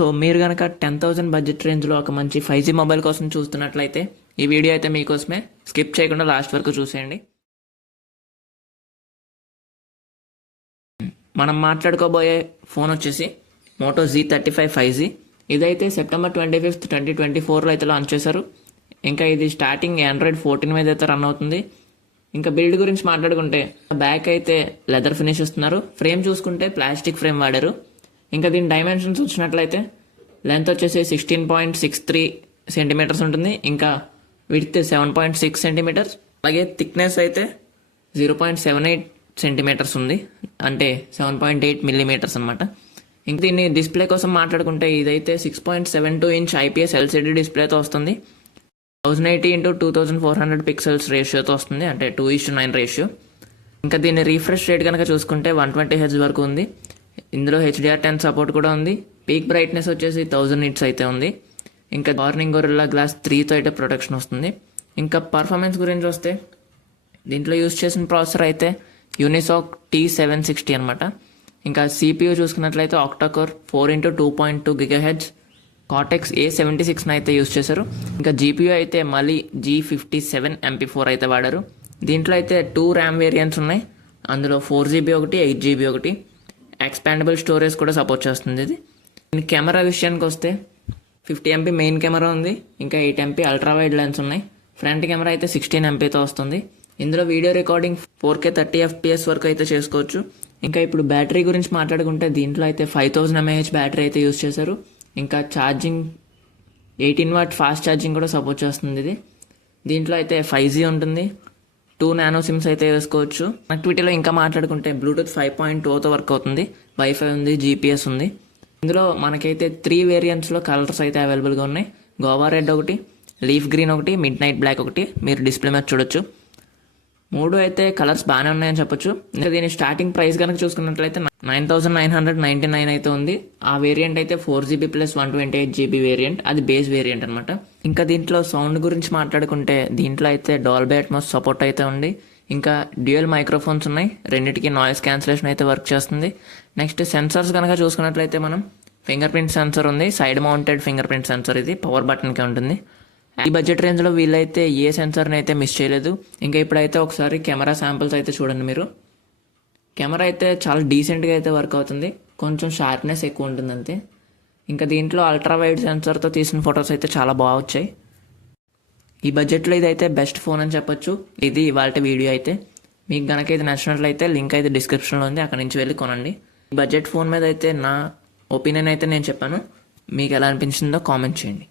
So మీరు కనుక 10,000 budget రేంజ్లో ఒక మంచి 5G మొబైల్ కోసం చూస్తున్నట్లయితే ఈ వీడియో అయితే మీకోసమే. స్కిప్ చేయకుండా లాస్ట్ వరకు చూసేయండి. మనం మాట్లాడుకోబోయే ఫోన్ వచ్చేసి మోటో Z35 5G. ఇదైతే సెప్టెంబర్ 25th 2024లో అయితే లాంచ్ చేశారు. ఇంకా ఇది స్టార్టింగ్ ఆండ్రాయిడ్ 14 మీద అయితే రన్ అవుతుంది. ఇంకా బిల్డ్ గురించి మాట్లాడుకుంటే బ్యాక్ అయితే లెదర్ ఫినిష్ ఇస్తున్నారు. ఫ్రేమ్ చూసుకుంటే ప్లాస్టిక్ ఫ్రేమ్ వాడారు. ఇంకా దీని డైమెన్షన్స్ వచ్చినట్లయితే లెంత్ వచ్చేసి 16.63 సెంటీమీటర్స్ ఉంటుంది. ఇంకా విడ్త్ 7.6 సెంటీమీటర్స్. అలాగే థిక్నెస్ అయితే 0.78 సెంటీమీటర్స్ ఉంది, అంటే 7.8 మిల్లీమీటర్స్ అనమాట. ఇంక దీన్ని డిస్ప్లే కోసం మాట్లాడుకుంటే ఇదైతే 6.72 ఇంచ్ IPS LCD డిస్ప్లేతో వస్తుంది. 1080x2400 పిక్సెల్స్ రేషియోతో వస్తుంది, అంటే 2:9 రేషియో. ఇంకా దీని రీఫ్రెష్ రేట్ కనుక చూసుకుంటే 120 Hz వరకు ఉంది. ఇందులో HDR10 సపోర్ట్ కూడా ఉంది. పీక్ బ్రైట్నెస్ వచ్చేసి 1000 nits అయితే ఉంది. ఇంకా కార్నింగ్ గొరిల్లా గ్లాస్ 3తో అయితే ప్రొటెక్షన్ వస్తుంది. ఇంకా పర్ఫార్మెన్స్ గురించి వస్తే దీంట్లో యూజ్ చేసిన ప్రాసెసర్ అయితే యూనిసాక్ T760 అనమాట. ఇంకా CPU చూసుకున్నట్లయితే octa-core 4x2.2 GHz Cortex A76 అయితే యూజ్ చేశారు. ఇంకా GPU అయితే మళ్ళీ G57 MP4 అయితే వాడారు. దీంట్లో అయితే 2 RAM వేరియంట్స్ ఉన్నాయి. అందులో 4GB ఒకటి, 8GB ఒకటి. ఎక్స్పాండబుల్ స్టోరేజ్ కూడా సపోర్ట్ చేస్తుంది ఇది. కెమెరా విషయానికి వస్తే 50 MP మెయిన్ కెమెరా ఉంది. ఇంకా 8 MP అల్ట్రా వైడ్ లెన్స్ ఉన్నాయి. ఫ్రంట్ కెమెరా అయితే 16 MPతో వస్తుంది. ఇందులో వీడియో రికార్డింగ్ 4K 30 FPS వరకు అయితే చేసుకోవచ్చు. ఇంకా ఇప్పుడు బ్యాటరీ గురించి మాట్లాడుకుంటే దీంట్లో అయితే 5000 mAh బ్యాటరీ అయితే యూజ్ చేశారు. ఇంకా ఛార్జింగ్ 18 వాట్ ఫాస్ట్ ఛార్జింగ్ కూడా సపోర్ట్ చేస్తుంది ఇది. దీంట్లో అయితే 5G ఉంటుంది. 2 నానో సిమ్స్ అయితే వేసుకోవచ్చు. కనెక్టివిటీలో ఇంకా మాట్లాడుకుంటే బ్లూటూత్ 5.2తో వర్క్ అవుతుంది. వైఫై ఉంది, GPS ఉంది. ఇందులో మనకైతే 3 వేరియంట్స్లో కలర్స్ అయితే అవైలబుల్గా ఉన్నాయి. గోవా రెడ్ ఒకటి, లీఫ్ గ్రీన్ ఒకటి, మిడ్ నైట్ బ్లాక్ ఒకటి. మీరు డిస్ప్లే మీద చూడొచ్చు. 3 అయితే కలర్స్ బాగానే ఉన్నాయని చెప్పొచ్చు. ఇంకా దీని స్టార్టింగ్ ప్రైస్ కనుక చూసుకున్నట్లయితే 9,999 అయితే ఉంది. ఆ వేరియంట్ అయితే 4GB + 128GB వేరియంట్, అది బేస్ వేరియంట్ అనమాట. ఇంకా దీంట్లో సౌండ్ గురించి మాట్లాడుకుంటే దీంట్లో అయితే డాల్బీ అట్మాస్ సపోర్ట్ అయితే ఉంది. ఇంకా డ్యూయల్ మైక్రోఫోన్స్ ఉన్నాయి. రెండింటికి నాయిస్ క్యాన్సిలేషన్ అయితే వర్క్ చేస్తుంది. నెక్స్ట్ సెన్సర్స్ కనుక చూసుకున్నట్లయితే మనం ఫింగర్ ప్రింట్ సెన్సర్ ఉంది. Side mounted finger print sensor, ఇది పవర్ బటన్కే ఉంటుంది. ఈ బడ్జెట్ రేంజ్లో వీళ్ళైతే ఏ సెన్సర్ని అయితే మిస్ చేయలేదు. ఇంకా ఇప్పుడైతే ఒకసారి కెమెరా శాంపిల్స్ అయితే చూడండి మీరు. కెమెరా అయితే చాలా డీసెంట్గా అయితే వర్క్ అవుతుంది. కొంచెం షార్ప్నెస్ ఎక్కువ ఉంటుంది అంతే. ఇంకా దీంట్లో అల్ట్రా వైడ్ సెన్సర్తో తీసిన ఫొటోస్ అయితే చాలా బాగా వచ్చాయి. ఈ బడ్జెట్లో ఇదైతే బెస్ట్ ఫోన్ అని చెప్పొచ్చు. ఇది ఇవాళ వీడియో అయితే. మీకు కనుక ఇది నచ్చినట్లయితే లింక్ అయితే డిస్క్రిప్షన్లో ఉంది, అక్కడ నుంచి వెళ్ళి కొనండి. ఈ బడ్జెట్ ఫోన్ మీద అయితే నా ఒపీనియన్ అయితే నేను చెప్పాను. మీకు ఎలా అనిపించిందో కామెంట్ చేయండి.